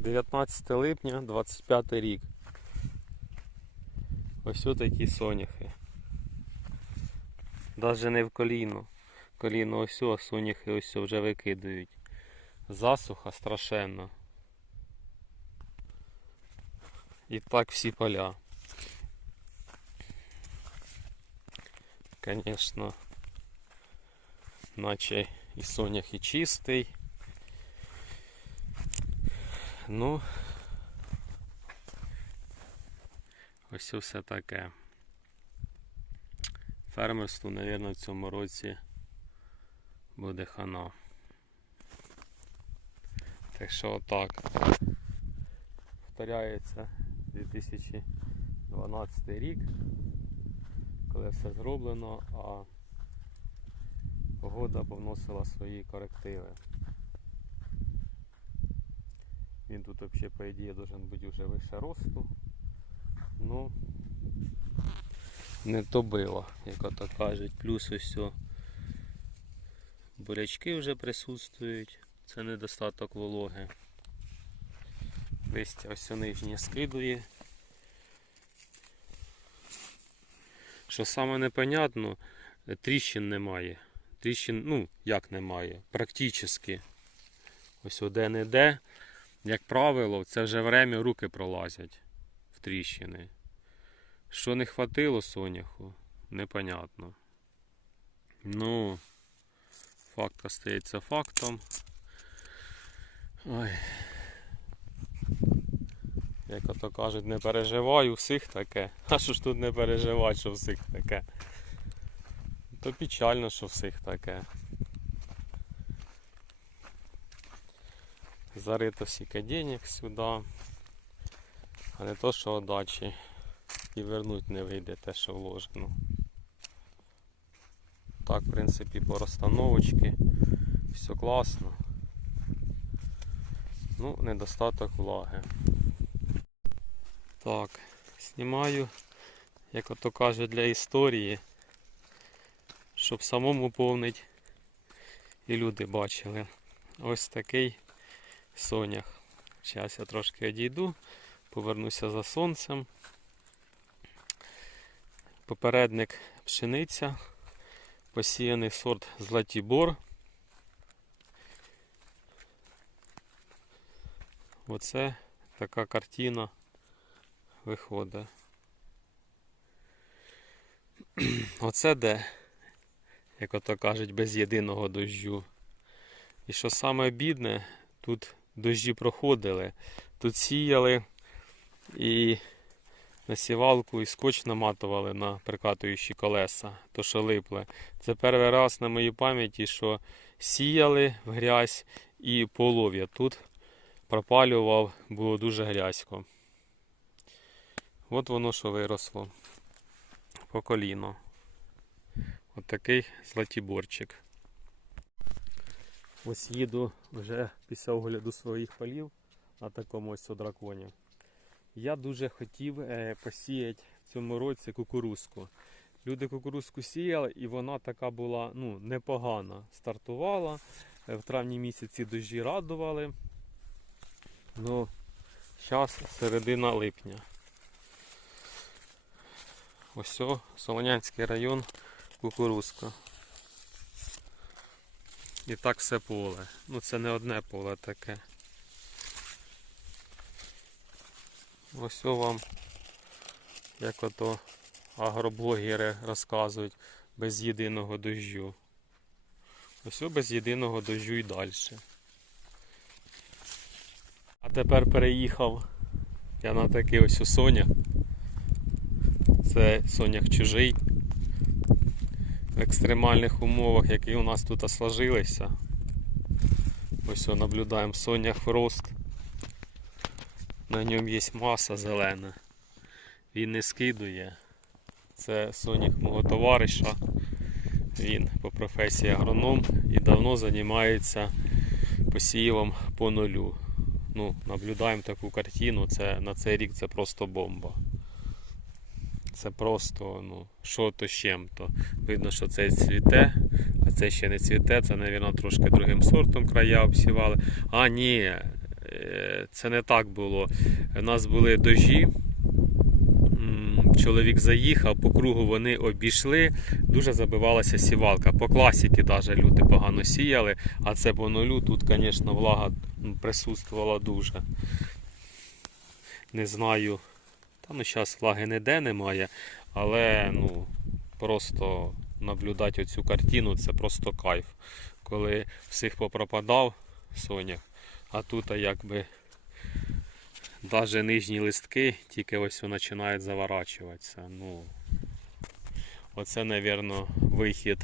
19 липня 25 рік. Ось такі соняхи. Даже не в коліно. Коліно ось, а соняхи ось вже викидають. Засуха страшенна. І так всі поля. Конечно, наче і сонях і чистий. Ну, ось все таке. Фермерству, мабуть, в цьому році буде хана. Так що отак. Повторяється 2012 рік, коли все зроблено, а погода повносила свої корективи. Він тут взагалі, по ідеї, должен бути вже вище росту. Ну не то було, як ото кажуть. Плюс ось о, бурячки вже присутствують. Це недостаток вологи. Листя ось нижнє скидує. Що саме непонятно, тріщин немає. Тріщин, ну, як немає, практично. Ось де-не-де, як правило, це вже время руки пролазять в тріщини. Що не хватило соняху, непонятно. Ну, факт остається фактом. Ой. Як ото кажуть, не переживай, у всіх таке. А що ж тут не переживати, що всіх таке? То печально, що всіх таке. Зарито стільки денег сюди. А не то, що отдачі. І вернуть не вийде те, що вложено. Так, в принципі, по розстановочці. Все класно. Ну, недостаток влаги. Так, знімаю, як ото кажуть, для історії, щоб самому повнить і люди бачили. Ось такий сонях. Зараз я трошки одійду, повернуся за сонцем. Попередник пшениця, посіяний сорт Златібор. Оце така картина виходить. Оце де, як ото кажуть, без єдиного дощу. І що саме бідне, тут дощі проходили, тут сіяли і на сівалку і скотч наматували на прикатуючі колеса, то що липле. Це перший раз на моїй пам'яті, що сіяли в грязь і полов'я. Тут пропалював, було дуже грязько. От воно що виросло по коліно. От такий златіборчик. Ось їду вже після огляду своїх полів на такому ось драконі. Я дуже хотів е, посіяти в цьому році кукурузку. Люди кукурузку сіяли і вона така була ну, непогана. Стартувала. Е, В травні місяці дощі радували. Ну, зараз середина липня. Ось о, Солонянський район, кукурузка. І так все поле. Ну це не одне поле таке. Ось о вам, як ото агроблогери розказують, без єдиного дощу. Ось о без єдиного дощу і далі. А тепер переїхав я на такий ось у сонях. Це сонях чужий. Екстремальних умовах, які у нас тут сложилися. Ось о, наблюдаємо сонях фрост. На ньому є маса зелена. Він не скидує. Це сонях мого товариша. Він по професії агроном і давно займається посівом по нулю. Ну, наблюдаємо таку картину, це, на цей рік це просто бомба. Це просто, ну, що то з чим-то. Видно, що це цвіте, а це ще не цвіте, це, мабуть, трошки другим сортом края обсівали. А, ні, е, це не так було. У нас були дожі. Чоловік заїхав, по кругу вони обійшли, дуже забивалася сівалка. По класіки навіть люди погано сіяли, а це по нулю. Тут, звісно, влага присутствувала дуже. Не знаю. Та ну зараз влаги ніде немає, але ну, просто наблюдати оцю картину це просто кайф. Коли всіх попропадав сонях, а тут якби навіть нижні листки тільки ось починають заворачуватися. Ну, оце, мабуть, вихід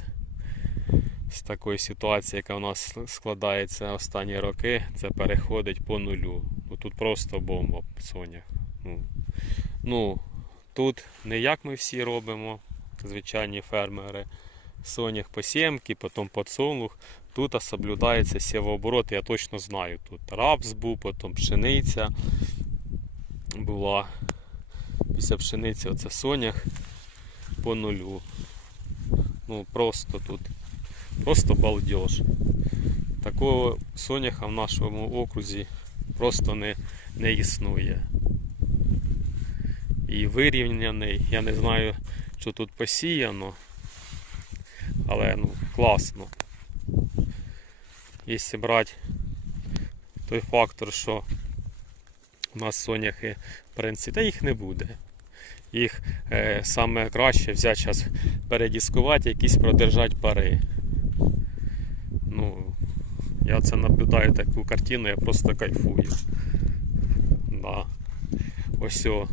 з такої ситуації, яка у нас складається останні роки, це переходить по нулю. Ну, тут просто бомба сонях. Ну, ну, тут не як ми всі робимо, звичайні фермери. Сонях по сімки, потім подсолнух. Тут соблюдається сівооборот, я точно знаю. Тут рапс був, потім пшениця була. Після пшениці оце сонях по нулю. Ну просто тут. Просто балдеж. Такого соняха в нашому окрузі просто не, не існує. І вирівняний, я не знаю, що тут посіяно, але ну, класно. Якщо брати той фактор, що у нас соняхи, в принципі, та їх не буде. Їх е, саме краще взяти зараз передіскувати, якісь продержати пари. Ну, я це наблюдаю таку картину, я просто кайфую. Да. Ось о,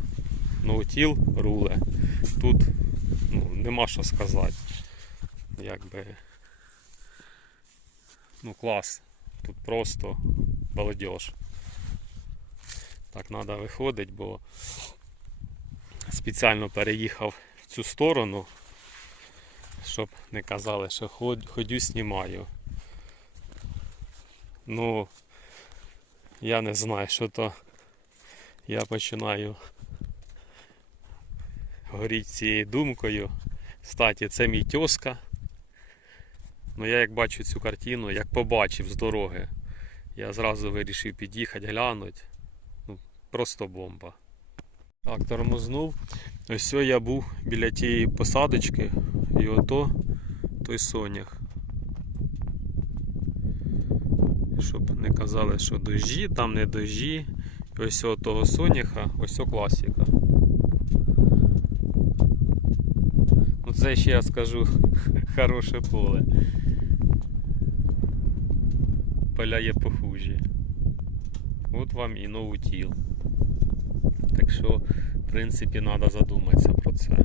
ноутіл руле. Тут ну, нема що сказати. Якби. Ну клас. Тут просто балдеж. Так треба виходити, бо спеціально переїхав в цю сторону, щоб не казали, що ходю, знімаю. Ну, я не знаю, що то я починаю горіти цією думкою. Кстати, це мій тьоска. Ну я як бачу цю картину, як побачив з дороги, я зразу вирішив під'їхати, глянути. Ну, просто бомба. Так, тормознув. Ось я був біля тієї посадочки, і ото той сонях. Щоб не казали, що дожі, там не дожі. І ось того соняха, ось о класіка. Ну це ще я скажу хороше поле. Поля є похужі. От вам і тил Так що, в принципі, треба задуматися про це.